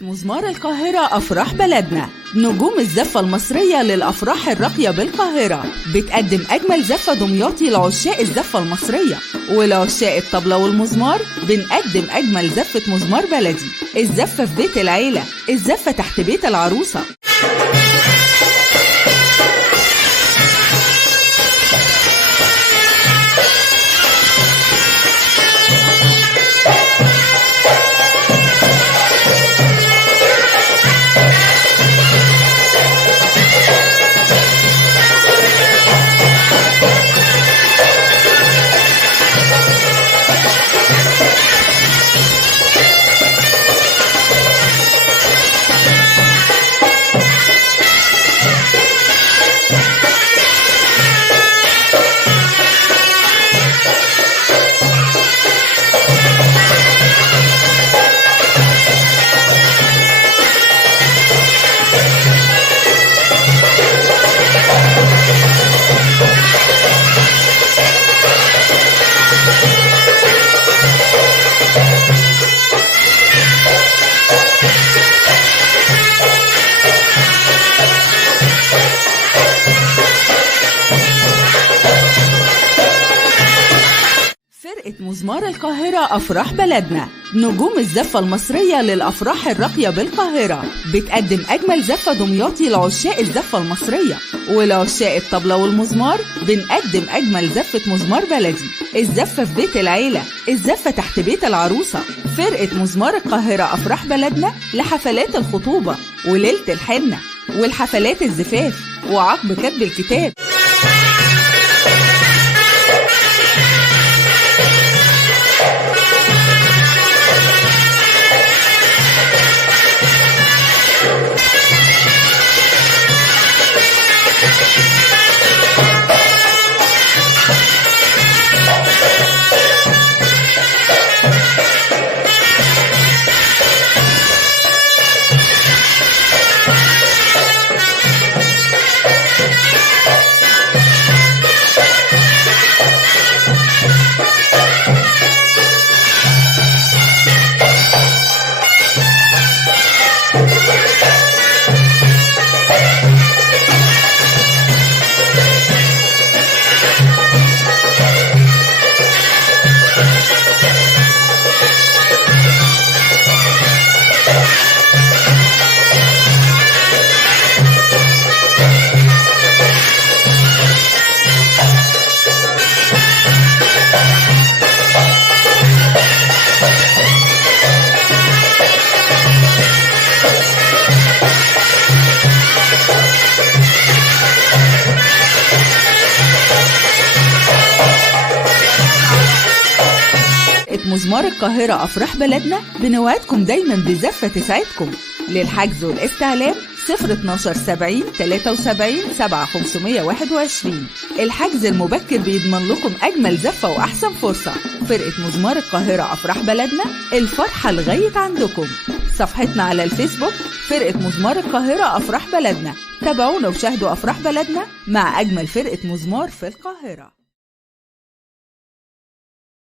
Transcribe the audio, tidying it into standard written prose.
مزمار القاهرة أفراح بلدنا، نجوم الزفة المصرية للأفراح الراقية بالقاهرة، بتقدم أجمل زفة دمياطي لعشاق الزفة المصرية، ولعشاق الطبلة والمزمار بنقدم أجمل زفة مزمار بلدي. الزفة في بيت العيلة، الزفة تحت بيت العروسة. مزمار القاهرة أفراح بلدنا، نجوم الزفة المصرية للأفراح الراقية بالقاهرة، بتقدم أجمل زفة دمياطي لعشاق الزفة المصرية، ولعشاق الطبلة والمزمار بنقدم أجمل زفة مزمار بلدي. الزفة في بيت العيلة، الزفة تحت بيت العروسة. فرقة مزمار القاهرة أفراح بلدنا لحفلات الخطوبة وليلة الحنة والحفلات الزفاف وعقب كتب الكتاب. مزمار القاهرة أفراح بلدنا بنوعدكم دايما بزفة تسعدكم. للحجز والاستعلام 012 70 73 7 521. الحجز المبكر بيضمن لكم أجمل زفة وأحسن فرصة. فرقة مزمار القاهرة أفراح بلدنا، الفرحة لغاية عندكم. صفحتنا على الفيسبوك فرقة مزمار القاهرة أفراح بلدنا. تابعونا وشاهدوا أفراح بلدنا مع أجمل فرقة مزمار في القاهرة.